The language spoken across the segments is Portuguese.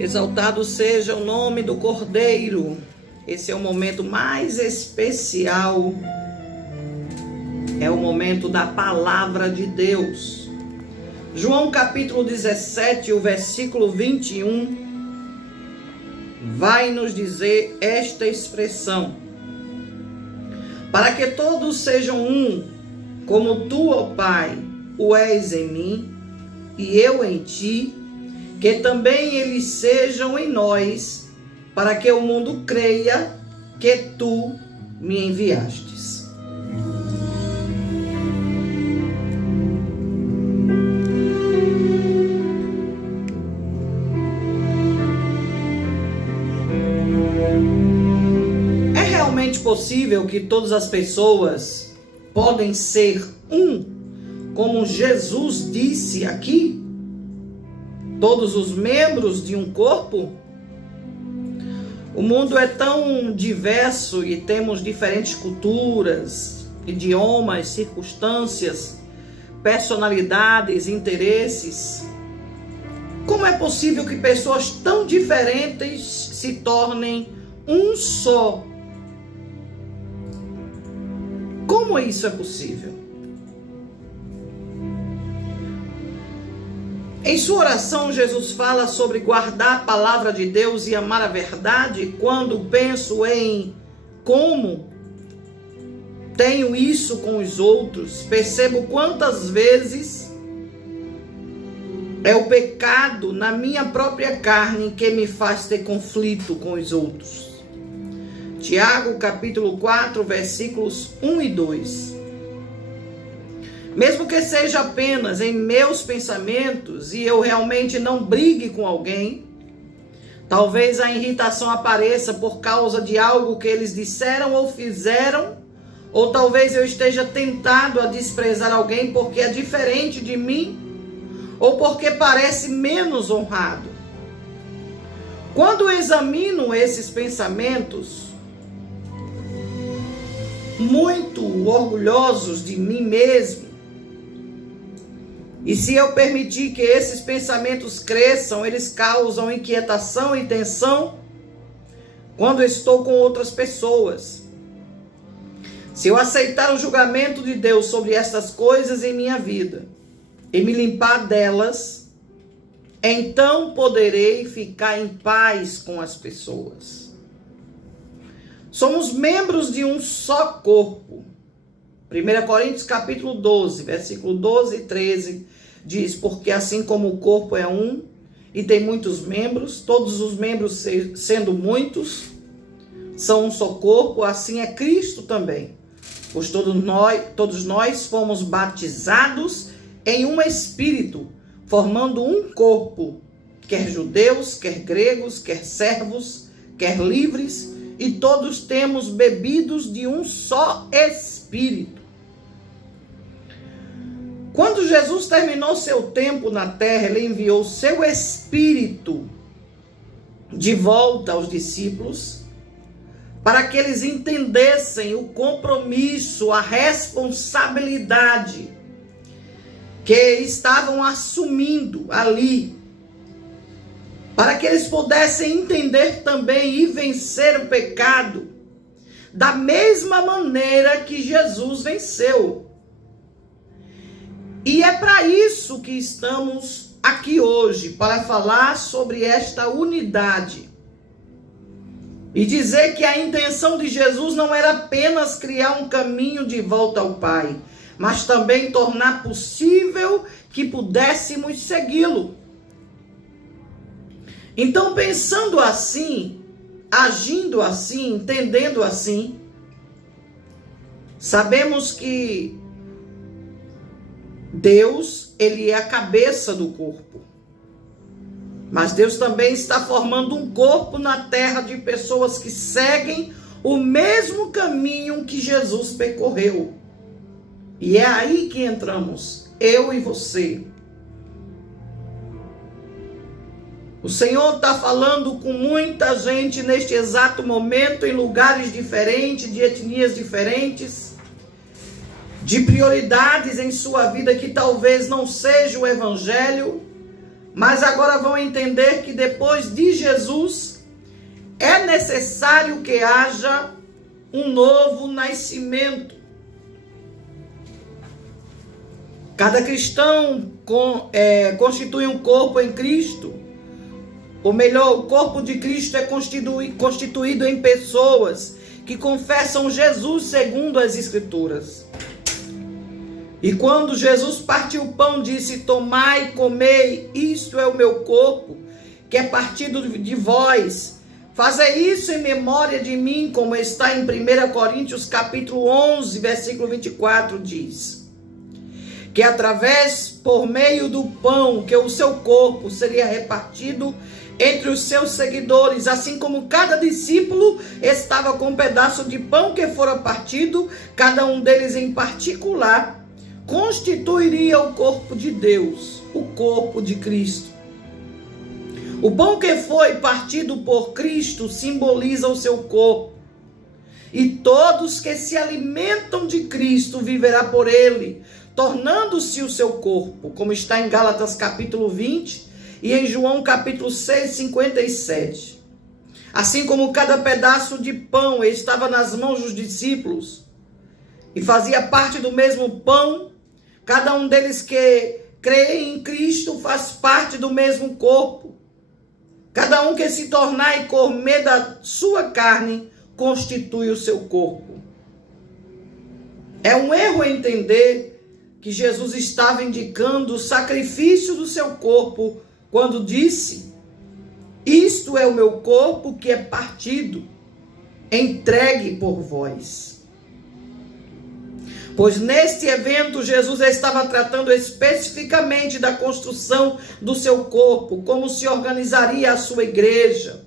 Exaltado seja o nome do Cordeiro. Esse é o momento mais especial. É o momento da palavra de Deus. João capítulo 17, o versículo 21, vai nos dizer esta expressão: para que todos sejam um, como tu, ó Pai, o és em mim, e eu em ti, que também eles sejam em nós, para que o mundo creia que tu me enviastes. É realmente possível que todas as pessoas podem ser um, como Jesus disse aqui? Todos os membros de um corpo? O mundo é tão diverso e temos diferentes culturas, idiomas, circunstâncias, personalidades, interesses. Como é possível que pessoas tão diferentes se tornem um só? Como isso é possível? Em sua oração, Jesus fala sobre guardar a palavra de Deus e amar a verdade. Quando penso em como tenho isso com os outros, percebo quantas vezes é o pecado na minha própria carne que me faz ter conflito com os outros. Tiago capítulo 4, versículos 1 e 2. Mesmo que seja apenas em meus pensamentos e eu realmente não brigue com alguém, talvez a irritação apareça por causa de algo que eles disseram ou fizeram, ou talvez eu esteja tentado a desprezar alguém porque é diferente de mim, ou porque parece menos honrado. Quando examino esses pensamentos, muito orgulhosos de mim mesmo, e se eu permitir que esses pensamentos cresçam, eles causam inquietação e tensão quando estou com outras pessoas. Se eu aceitar o julgamento de Deus sobre estas coisas em minha vida e me limpar delas, então poderei ficar em paz com as pessoas. Somos membros de um só corpo. 1 Coríntios capítulo 12, versículo 12 e 13, diz: porque assim como o corpo é um e tem muitos membros, todos os membros sendo muitos, são um só corpo, assim é Cristo também. Pois todos nós fomos batizados em um espírito, formando um corpo, quer judeus, quer gregos, quer servos, quer livres, e todos temos bebidos de um só espírito. Quando Jesus terminou seu tempo na terra, ele enviou seu Espírito de volta aos discípulos, para que eles entendessem o compromisso, a responsabilidade que estavam assumindo ali, para que eles pudessem entender também e vencer o pecado da mesma maneira que Jesus venceu. E é para isso que estamos aqui hoje, para falar sobre esta unidade. E dizer que a intenção de Jesus não era apenas criar um caminho de volta ao Pai, mas também tornar possível que pudéssemos segui-lo. Então, pensando assim, agindo assim, entendendo assim, sabemos que Deus, ele é a cabeça do corpo. Mas Deus também está formando um corpo na terra de pessoas que seguem o mesmo caminho que Jesus percorreu. E é aí que entramos, eu e você. O Senhor está falando com muita gente neste exato momento, em lugares diferentes, de etnias diferentes, de prioridades em sua vida que talvez não seja o Evangelho, Mas agora vão entender que depois de Jesus é necessário que haja um novo nascimento. Cada cristão constitui um corpo em Cristo. Ou melhor, o corpo de Cristo é constituído em pessoas que confessam Jesus segundo as Escrituras. E quando Jesus partiu o pão, disse: tomai, comei, isto é o meu corpo, que é partido de vós. Fazei isso em memória de mim, como está em 1 Coríntios capítulo 11, versículo 24, diz. Que por meio do pão, que o seu corpo seria repartido entre os seus seguidores, assim como cada discípulo estava com um pedaço de pão que fora partido, cada um deles em particular, constituiria o corpo de Deus, o corpo de Cristo. O pão que foi partido por Cristo simboliza o seu corpo. E todos que se alimentam de Cristo viverá por ele, tornando-se o seu corpo, como está em Gálatas capítulo 20 e em João capítulo 6, 57. Assim como cada pedaço de pão estava nas mãos dos discípulos e fazia parte do mesmo pão, cada um deles que crê em Cristo faz parte do mesmo corpo. Cada um que se tornar e comer da sua carne constitui o seu corpo. É um erro entender que Jesus estava indicando o sacrifício do seu corpo quando disse: isto é o meu corpo que é partido, entregue por vós. Pois neste evento Jesus estava tratando especificamente da construção do seu corpo, como se organizaria a sua igreja.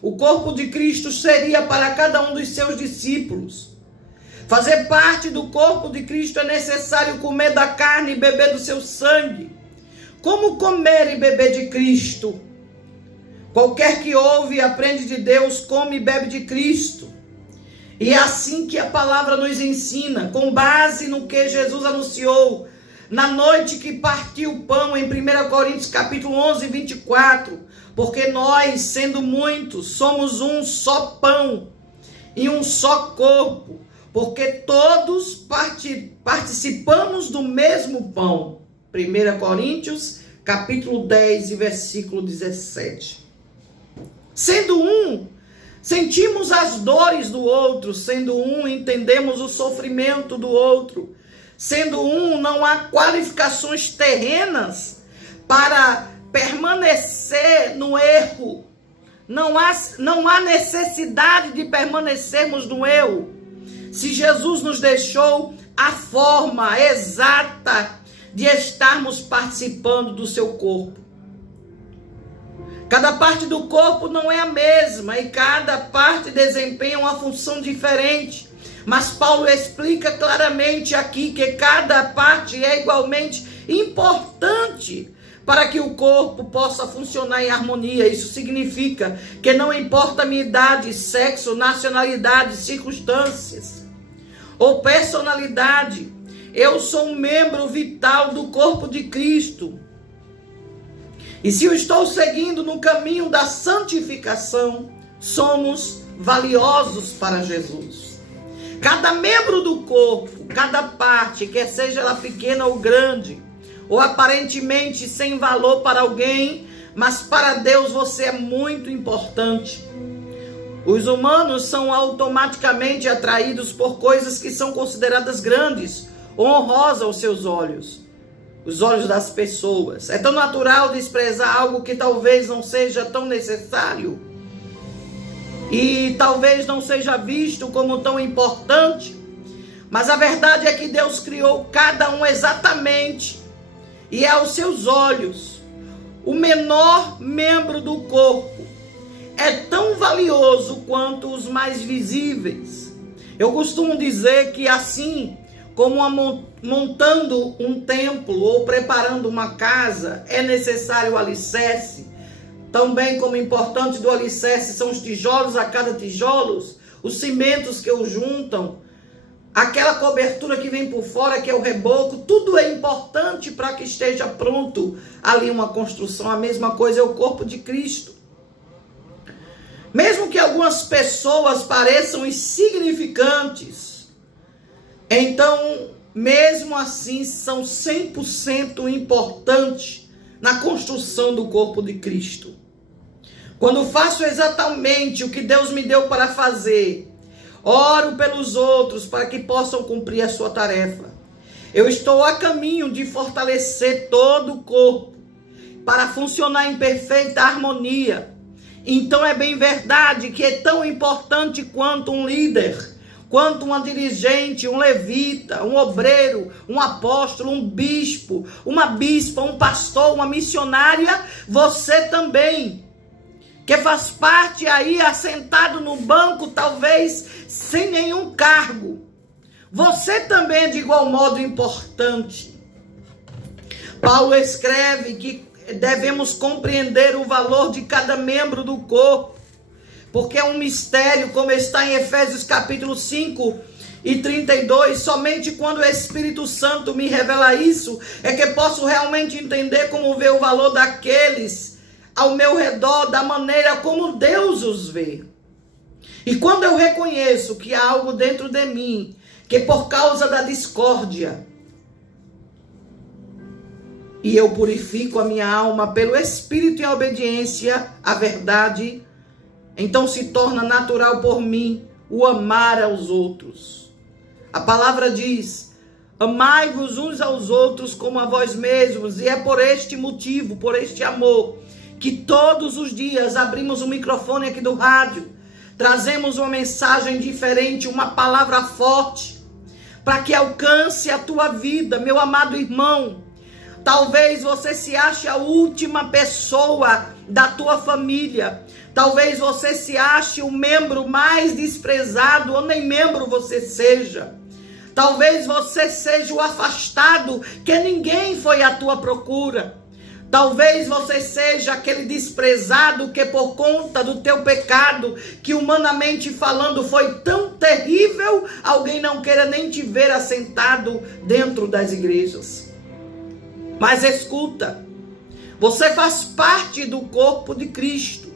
O corpo de Cristo seria para cada um dos seus discípulos. Fazer parte do corpo de Cristo é necessário comer da carne e beber do seu sangue. Como comer e beber de Cristo? Qualquer que ouve e aprende de Deus, come e bebe de Cristo. E é assim que a palavra nos ensina, com base no que Jesus anunciou na noite que partiu o pão, em 1 Coríntios capítulo 11, 24. Porque nós, sendo muitos, somos um só pão e um só corpo, porque todos participamos do mesmo pão. 1 Coríntios capítulo 10 e versículo 17. Sendo um, sentimos as dores do outro. Sendo um, entendemos o sofrimento do outro. Sendo um, não há qualificações terrenas para permanecer no erro. Não há necessidade de permanecermos no erro. Se Jesus nos deixou a forma exata de estarmos participando do seu corpo. Cada parte do corpo não é a mesma e cada parte desempenha uma função diferente. Mas Paulo explica claramente aqui que cada parte é igualmente importante para que o corpo possa funcionar em harmonia. Isso significa que não importa a minha idade, sexo, nacionalidade, circunstâncias ou personalidade, eu sou um membro vital do corpo de Cristo. E se eu estou seguindo no caminho da santificação, somos valiosos para Jesus. Cada membro do corpo, cada parte, quer seja ela pequena ou grande, ou aparentemente sem valor para alguém, mas para Deus você é muito importante. Os humanos são automaticamente atraídos por coisas que são consideradas grandes, honrosas aos seus olhos, os olhos das pessoas. É tão natural desprezar algo que talvez não seja tão necessário e talvez não seja visto como tão importante, mas a verdade é que Deus criou cada um exatamente e é aos seus olhos o menor membro do corpo é tão valioso quanto os mais visíveis. Eu costumo dizer que assim como montando um templo ou preparando uma casa é necessário o alicerce, também como importante do alicerce são os tijolos a cada tijolo, os cimentos que o juntam, aquela cobertura que vem por fora, que é o reboco, tudo é importante para que esteja pronto ali uma construção. A mesma coisa é o corpo de Cristo. Mesmo que algumas pessoas pareçam insignificantes, então, mesmo assim, são 100% importantes na construção do corpo de Cristo. Quando faço exatamente o que Deus me deu para fazer, oro pelos outros para que possam cumprir a sua tarefa, eu estou a caminho de fortalecer todo o corpo para funcionar em perfeita harmonia. Então é bem verdade que é tão importante quanto um líder, quanto uma dirigente, um levita, um obreiro, um apóstolo, um bispo, uma bispa, um pastor, uma missionária, você também, que faz parte aí assentado no banco, talvez sem nenhum cargo. Você também é de igual modo importante. Paulo escreve que devemos compreender o valor de cada membro do corpo, porque é um mistério, como está em Efésios capítulo 5 e 32, somente quando o Espírito Santo me revela isso, é que posso realmente entender como vê o valor daqueles ao meu redor, da maneira como Deus os vê. E quando eu reconheço que há algo dentro de mim, que por causa da discórdia, e eu purifico a minha alma pelo Espírito em obediência à verdade, então se torna natural por mim o amar aos outros. A palavra diz: amai-vos uns aos outros como a vós mesmos, e é por este motivo, por este amor, que todos os dias abrimos o microfone aqui do rádio, trazemos uma mensagem diferente, uma palavra forte, para que alcance a tua vida, meu amado irmão. Talvez você se ache a última pessoa da tua família. Talvez você se ache o membro mais desprezado, ou nem membro você seja. Talvez você seja o afastado, que ninguém foi à tua procura. Talvez você seja aquele desprezado que por conta do teu pecado, que humanamente falando foi tão terrível, alguém não queira nem te ver assentado dentro das igrejas. Mas escuta, você faz parte do corpo de Cristo.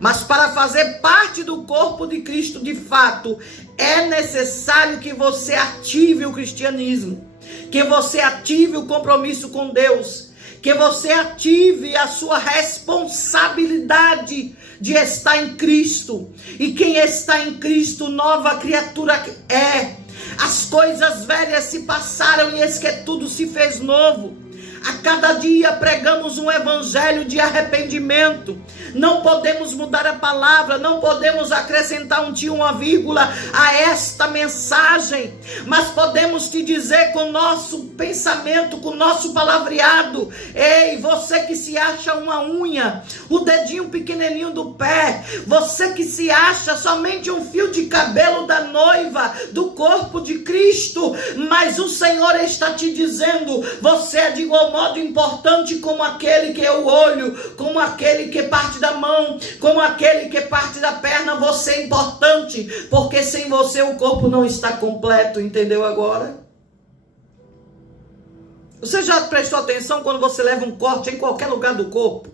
Mas para fazer parte do corpo de Cristo de fato, é necessário que você ative o cristianismo, que você ative o compromisso com Deus, que você ative a sua responsabilidade de estar em Cristo. E quem está em Cristo, nova criatura é. As coisas velhas se passaram e eis que tudo se fez novo. A cada dia pregamos um evangelho de arrependimento. Não podemos mudar a palavra, não podemos acrescentar um tio, uma vírgula a esta mensagem, mas podemos te dizer com o nosso pensamento, com o nosso palavreado: ei, você que se acha uma unha, o dedinho pequenininho do pé, você que se acha somente um fio de cabelo da noiva, do corpo de Cristo, mas o Senhor está te dizendo: você é de igual modo importante como aquele que é o olho, como aquele que parte da mão, como aquele que parte da perna. Você é importante, porque sem você o corpo não está completo, entendeu agora? Você já prestou atenção quando você leva um corte em qualquer lugar do corpo,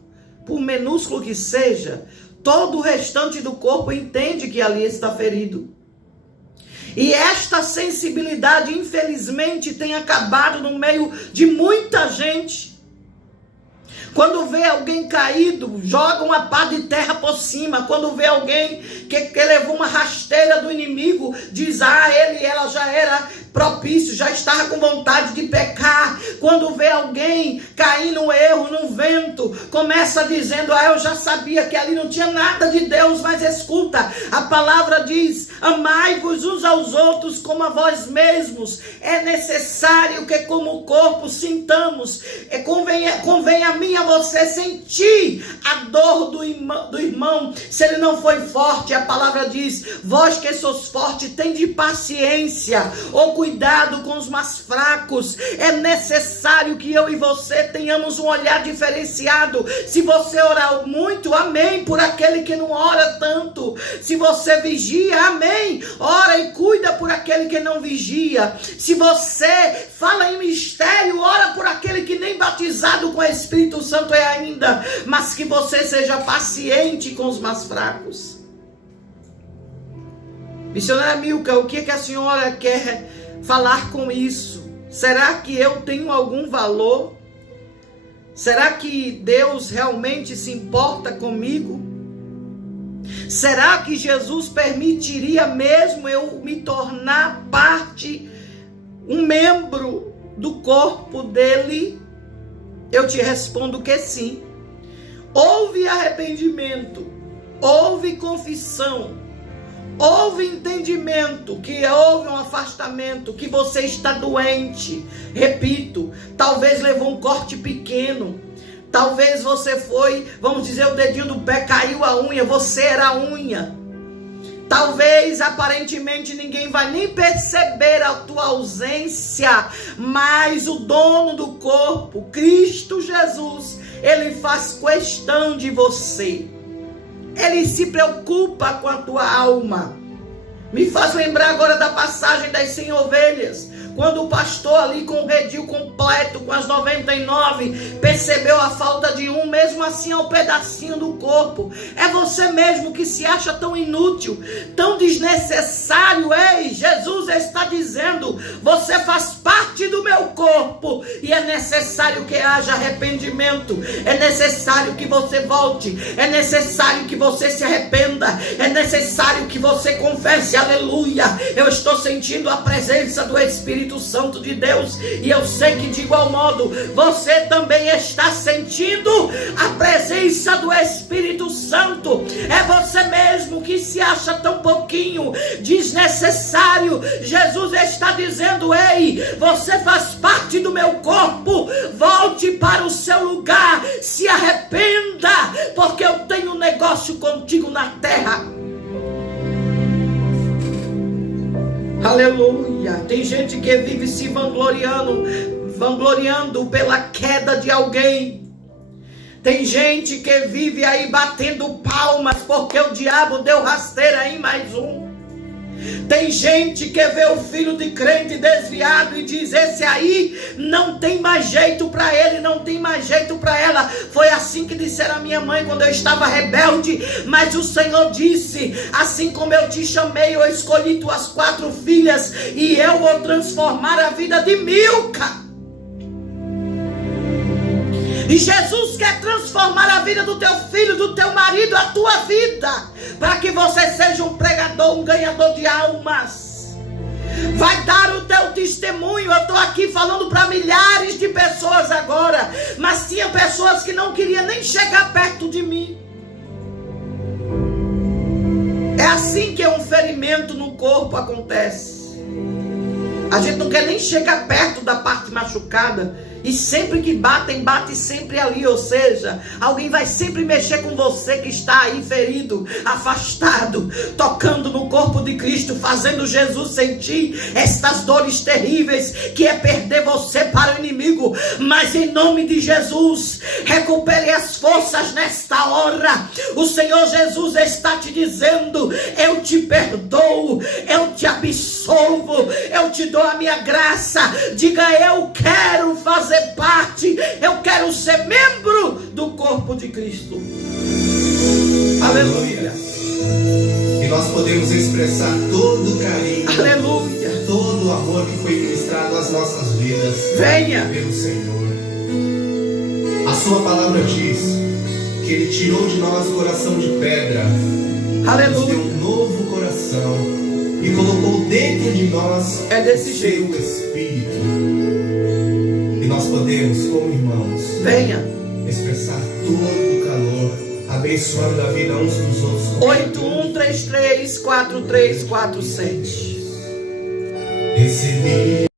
por minúsculo que seja, todo o restante do corpo entende que ali está ferido. E esta sensibilidade, infelizmente, tem acabado no meio de muita gente. Quando vê alguém caído, joga uma pá de terra por cima. Quando vê alguém que levou uma rasteira do inimigo, diz: ela já era propício, já estava com vontade de pecar. Quando vê alguém cair no erro, no vento, começa dizendo: eu já sabia que ali não tinha nada de Deus. Mas escuta, a palavra diz: amai-vos uns aos outros como a vós mesmos. É necessário que como corpo sintamos, convém a mim, a você, sentir a dor do irmão, se ele não foi forte. A palavra diz: vós que sois fortes, tende paciência, ou cuidado com os mais fracos. É necessário que eu e você tenhamos um olhar diferenciado. Se você orar muito, amém, por aquele que não ora tanto. Se você vigia, amém, ora e cuida por aquele que não vigia. Se você fala em mistério, ora por aquele que nem batizado com o Espírito Santo é ainda. Mas que você seja paciente com os mais fracos. Missionária Milka, o que a senhora quer falar com isso? Será que eu tenho algum valor? Será que Deus realmente se importa comigo? Será que Jesus permitiria mesmo eu me tornar parte, um membro do corpo dele? Eu te respondo que sim. Houve arrependimento, houve confissão, houve entendimento, que houve um afastamento, que você está doente. Repito, talvez levou um corte pequeno, talvez você foi, vamos dizer, o dedinho do pé caiu a unha, você era a unha. Talvez aparentemente ninguém vai nem perceber a tua ausência, mas o dono do corpo, Cristo Jesus, ele faz questão de você. Ele se preocupa com a tua alma. Me faz lembrar agora da passagem das 100 ovelhas. Quando o pastor ali com o redil completo, com as 99, percebeu a falta de um, mesmo assim é um pedacinho do corpo. É você mesmo que se acha tão inútil, tão desnecessário. Ei, Jesus está dizendo, você faz parte do meu corpo e é necessário que haja arrependimento. É necessário que você volte. É necessário que você se arrependa. É necessário que você confesse, aleluia. Eu estou sentindo a presença do Espírito Santo de Deus, e eu sei que de igual modo você também está sentindo a presença do Espírito Santo. É você mesmo que se acha tão pouquinho, desnecessário. Jesus está dizendo, ei, você faz parte do meu corpo, volte para o seu lugar, se arrependa, porque eu tenho um negócio contigo na terra. Aleluia. Tem gente que vive se vangloriando pela queda de alguém. Tem gente que vive aí batendo palmas porque o diabo deu rasteira em mais um. Tem gente que vê o filho de crente desviado e diz, esse aí não tem mais jeito para ele, não tem mais jeito para ela. Foi assim que disseram a minha mãe quando eu estava rebelde, mas o Senhor disse, assim como eu te chamei, eu escolhi tuas 4 filhas e eu vou transformar a vida de Milka. E Jesus quer transformar a vida do teu filho, do teu marido, a tua vida, para que você seja um pregador, um ganhador de almas. Vai dar o teu testemunho. Eu estou aqui falando para milhares de pessoas agora, mas tinha pessoas que não queriam nem chegar perto de mim. É assim que um ferimento no corpo acontece. A gente não quer nem chegar perto da parte machucada. E sempre que batem, bate sempre ali. Ou seja, alguém vai sempre mexer com você que está aí ferido, afastado, tocando no corpo de Cristo, fazendo Jesus sentir estas dores terríveis, que é perder você para o inimigo. Mas em nome de Jesus, recupere as forças nesta hora. O Senhor Jesus está te dizendo, eu te perdoo, eu te absolvo, eu te dou a minha graça. Diga, eu quero fazer parte, eu quero ser membro do corpo de Cristo. Aleluia. E nós podemos expressar todo o carinho, aleluia, todo o amor que foi ministrado às nossas vidas. Venha pelo Senhor. A sua palavra diz que Ele tirou de nós o coração de pedra, nos deu um novo coração e colocou dentro de nós desse o jeito. seu Espírito. E nós podemos, como irmãos, venha expressar todo o calor, abençoando a vida uns dos outros. 81334347. Recebi